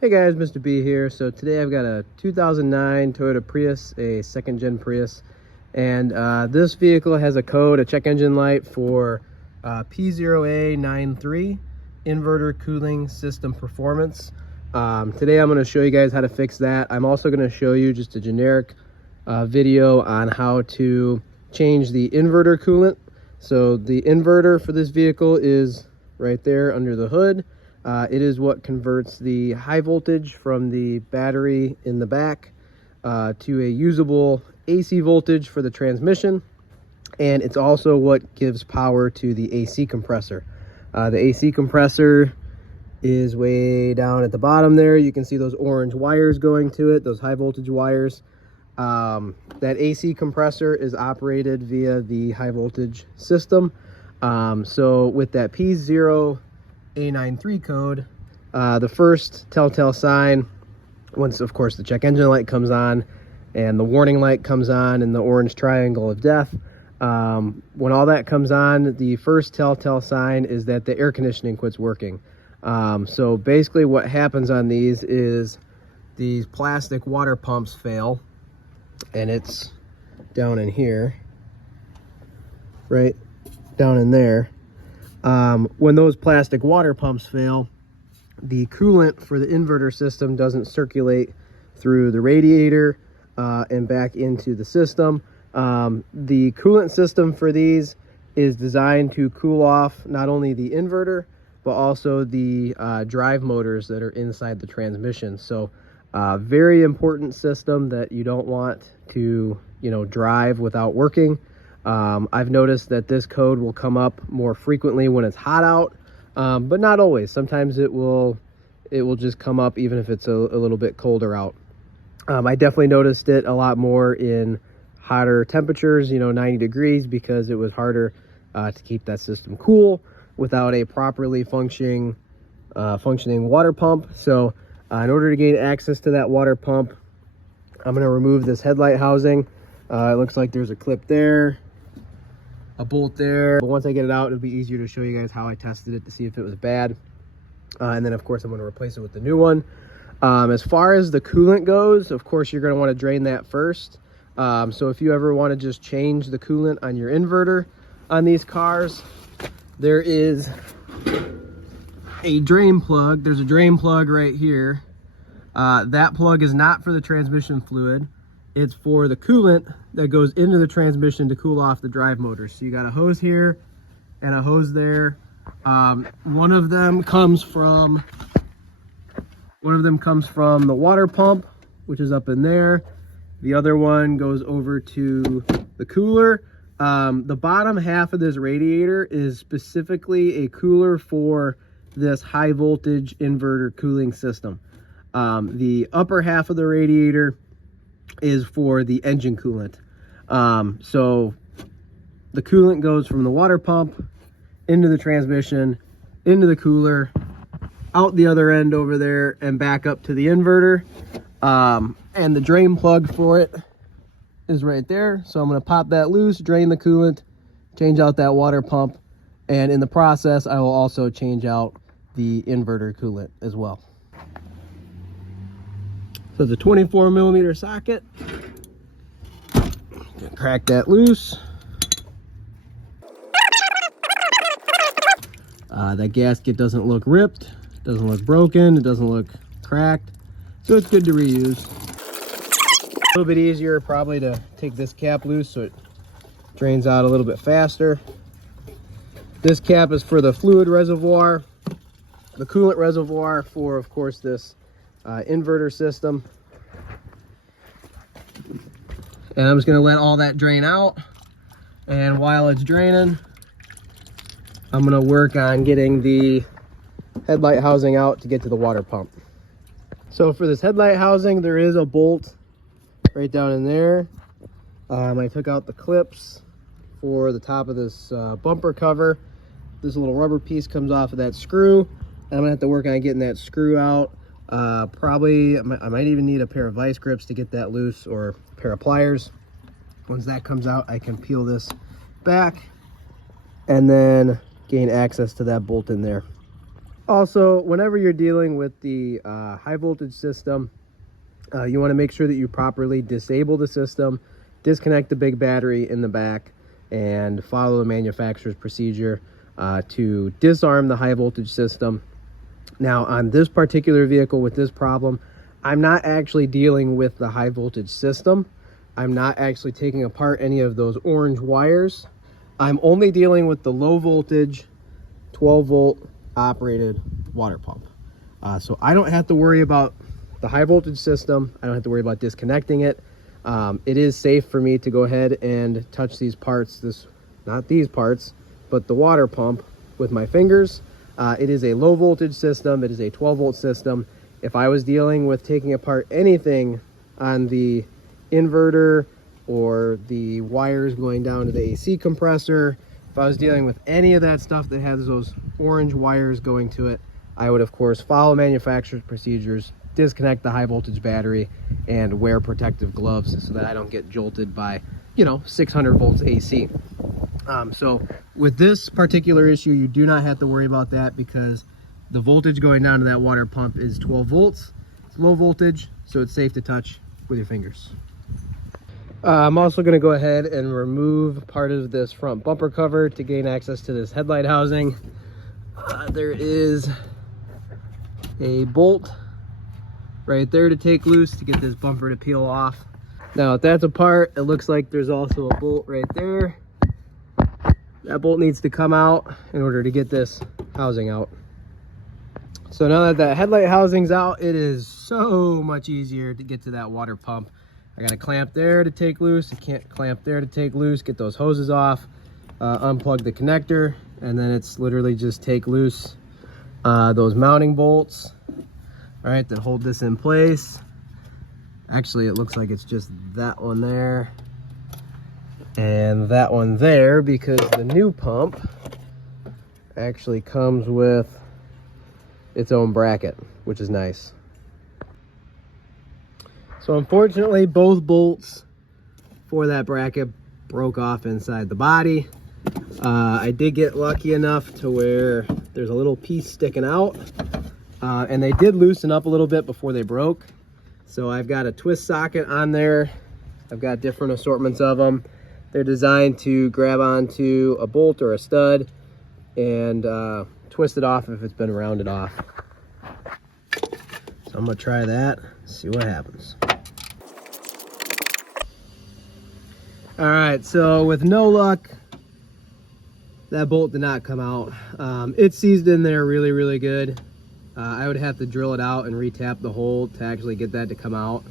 Hey guys, Mr. B here. So today I've got a 2009 Toyota Prius, a second gen Prius, and this vehicle has a code, a check engine light for P0A93 inverter cooling system performance. Today I'm going to show you guys how to fix that. I'm also going to show you just a generic video on how to change the inverter coolant. So the inverter for this vehicle is right there under the hood. It is what converts the high voltage from the battery in the back to a usable AC voltage for the transmission, and it's also what gives power to the AC compressor. The AC compressor is way down at the bottom there. You can see those orange wires going to it, those high voltage wires. That AC compressor is operated via the high voltage system. So with that P0A93 code, the first telltale sign, once of course the check engine light comes on and the warning light comes on and the orange triangle of death, when all that comes on, the first telltale sign is that the air conditioning quits working. So basically what happens on these is these plastic water pumps fail, and it's down in here, right down in there. When those plastic water pumps fail, the coolant for the inverter system doesn't circulate through the radiator and back into the system. The coolant system for these is designed to cool off not only the inverter, but also the drive motors that are inside the transmission. So very important system that you don't want to, drive without working. I've noticed that this code will come up more frequently when it's hot out, but not always. Sometimes it will just come up even if it's a little bit colder out. I definitely noticed it a lot more in hotter temperatures, 90 degrees, because it was harder to keep that system cool without a properly functioning water pump. So in order to gain access to that water pump, I'm going to remove this headlight housing. It looks like there's a clip there, a bolt there, but once I get it out, it'll be easier to show you guys how I tested it to see if it was bad. And then of course I'm going to replace it with the new one. As far as the coolant goes, of course you're going to want to drain that first. So if you ever want to just change the coolant on your inverter on these cars, there is a drain plug. There's a drain plug right here. That plug is not for the transmission fluid. It's for the coolant that goes into the transmission to cool off the drive motors. So you got a hose here and a hose there. One of them comes from the water pump, which is up in there. The other one goes over to the cooler. The bottom half of this radiator is specifically a cooler for this high voltage inverter cooling system. The upper half of the radiator is for the engine coolant. So the coolant goes from the water pump into the transmission, into the cooler, out the other end over there, and back up to the inverter. And the drain plug for it is right there. So I'm going to pop that loose, drain the coolant, change out that water pump, and in the process I will also change out the inverter coolant as well. So the 24mm socket, crack that loose. That gasket doesn't look ripped, doesn't look broken, it doesn't look cracked, so it's good to reuse. A little bit easier probably to take this cap loose so it drains out a little bit faster. This cap is for the fluid reservoir, the coolant reservoir for, of course, this inverter system. And I'm just going to let all that drain out, and while it's draining, I'm going to work on getting the headlight housing out to get to the water pump. So for this headlight housing, there is a bolt right down in there. I took out the clips for the top of this bumper cover. This little rubber piece comes off of that screw. I'm gonna have to work on getting that screw out. Probably I might even need a pair of vice grips to get that loose, or a pair of pliers. Once that comes out, I can peel this back and then gain access to that bolt in there. Also, whenever you're dealing with the high voltage system, you want to make sure that you properly disable the system, disconnect the big battery in the back, and follow the manufacturer's procedure to disarm the high voltage system. Now, on this particular vehicle with this problem, I'm not actually dealing with the high voltage system. I'm not actually taking apart any of those orange wires. I'm only dealing with the low voltage 12 volt operated water pump. So I don't have to worry about the high voltage system. I don't have to worry about disconnecting it. It is safe for me to go ahead and touch these parts, not these parts, but the water pump with my fingers. It is a low voltage system. It is a 12 volt system. If I was dealing with taking apart anything on the inverter or the wires going down to the AC compressor, if I was dealing with any of that stuff that has those orange wires going to it, I would of course follow manufacturer's procedures, disconnect the high voltage battery, and wear protective gloves so that I don't get jolted by, 600 volts AC. So with this particular issue, you do not have to worry about that because the voltage going down to that water pump is 12 volts. It's low voltage, so it's safe to touch with your fingers. I'm also going to go ahead and remove part of this front bumper cover to gain access to this headlight housing. There is a bolt right there to take loose to get this bumper to peel off. Now if that's apart, it looks like there's also a bolt right there. That bolt needs to come out in order to get this housing out. So now that that headlight housing's out, it is so much easier to get to that water pump. I got a clamp there to take loose, I can't clamp there to take loose, get those hoses off, unplug the connector, and then it's literally just take loose those mounting bolts, all right, that hold this in place. Actually, it looks like it's just that one there and that one there, because the new pump actually comes with its own bracket, which is nice. So unfortunately, both bolts for that bracket broke off inside the body. I did get lucky enough to where there's a little piece sticking out, and they did loosen up a little bit before they broke. So I've got a twist socket on there. I've got different assortments of them. They're designed to grab onto a bolt or a stud and twist it off if it's been rounded off. So I'm gonna try that, see what happens. All right, so with no luck, that bolt did not come out. It's seized in there really, really good. I would have to drill it out and re-tap the hole to actually get that to come out.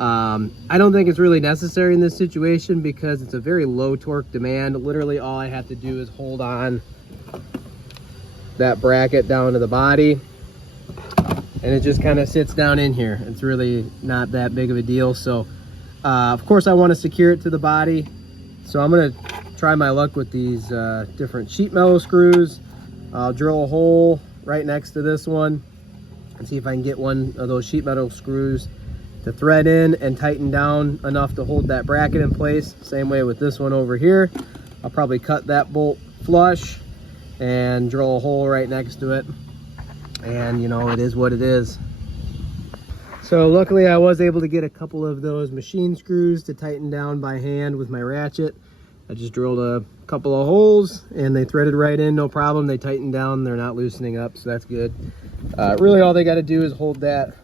I don't think it's really necessary in this situation because it's a very low torque demand. Literally all I have to do is hold on that bracket down to the body, and it just kind of sits down in here. It's really not that big of a deal. So of course I want to secure it to the body, so I'm going to try my luck with these different sheet metal screws. I'll drill a hole right next to this one and see if I can get one of those sheet metal screws to thread in and tighten down enough to hold that bracket in place. Same way with this one over here. I'll probably cut that bolt flush and drill a hole right next to it, and it is what it is. So luckily I was able to get a couple of those machine screws to tighten down by hand with my ratchet. I just drilled a couple of holes and they threaded right in, no problem. They tightened down, they're not loosening up, so that's good. Really all they got to do is hold that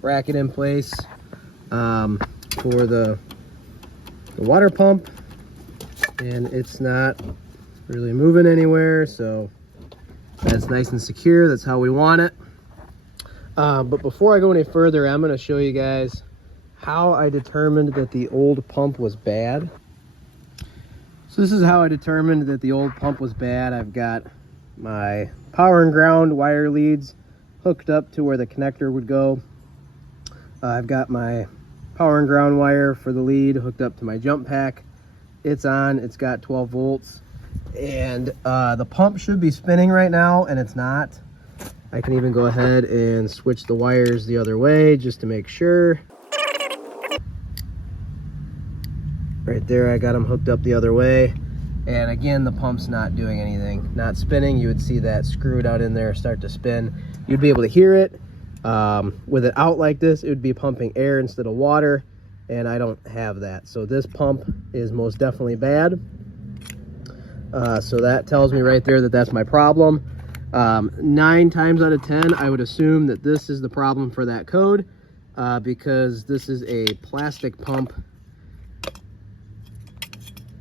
bracket in place for the water pump, and it's not really moving anywhere, so that's nice and secure. That's how we want it. But before I go any further, I'm going to show you guys how I determined that the old pump was bad. So this is how I determined that the old pump was bad. I've got my power and ground wire leads hooked up to where the connector would go. I've got my power and ground wire for the lead hooked up to my jump pack. It's on, it's got 12 volts. And the pump should be spinning right now, and it's not. I can even go ahead and switch the wires the other way just to make sure. Right there, I got them hooked up the other way, And again, the pump's not doing anything, not spinning. You would see that screw out in there start to spin. You'd be able to hear it. With it out like this, it would be pumping air instead of water, and I don't have that. So this pump is most definitely bad. So that tells me right there that that's my problem. 9 times out of 10, I would assume that this is the problem for that code, because this is a plastic pump,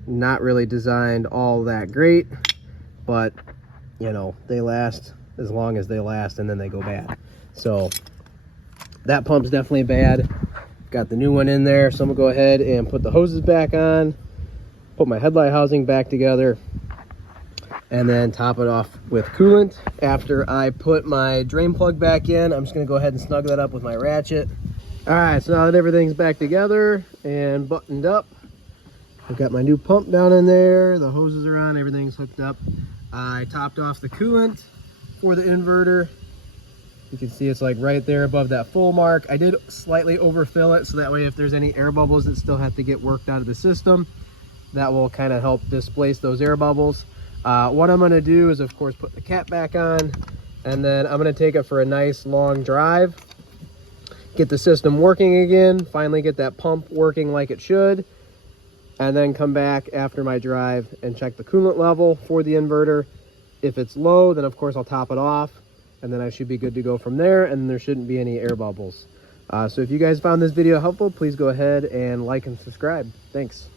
not really designed all that great, but you know, they last as long as they last, and then they go bad. So that pump's definitely bad. Got the new one in there, so I'm gonna go ahead and put the hoses back on, put my headlight housing back together, and then top it off with coolant. After I put my drain plug back in, I'm just gonna go ahead and snug that up with my ratchet. All right, so now that everything's back together and buttoned up, I've got my new pump down in there, the hoses are on, everything's hooked up. I topped off the coolant for the inverter. You can see it's like right there above that full mark. I did slightly overfill it, so that way if there's any air bubbles that still have to get worked out of the system, that will kind of help displace those air bubbles. What I'm gonna do is, of course, put the cap back on, and then I'm gonna take it for a nice long drive, get the system working again, finally get that pump working like it should, and then come back after my drive and check the coolant level for the inverter. If it's low, then of course I'll top it off, and then I should be good to go from there, and there shouldn't be any air bubbles. So if you guys found this video helpful, please go ahead and like and subscribe. Thanks.